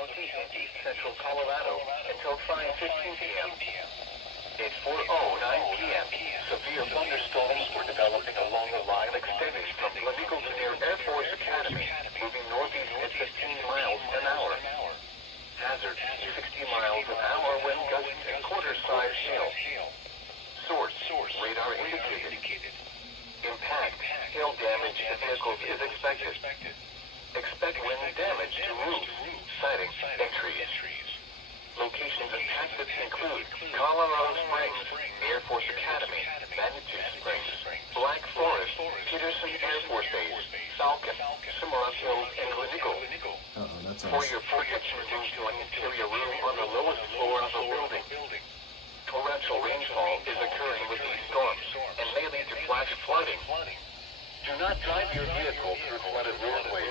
southeast and east central Colorado until 5:15 p.m. At 4:09 p.m., severe thunderstorms were developing along a line extending from Gleneagles to near Air Force Academy, moving northeast at 15 miles an hour. Hazard, 60 miles an hour wind gusts and quarter-size hail. Source, radar indicated. Impact, hail damage to vehicles is expected. Expect wind damage to roofs, siding, and trees. Locations impacted include Colorado Springs, Air Force Academy, Manitou Springs, Black Forest, Peterson Air Force Base, Falcon, Cimarron Hills, and Gleneagles. For your protection, move to an interior room on the lowest floor of a building. Torrential rainfall is occurring with these storms and may lead to flash flooding. Do not drive your vehicle through flooded roadways.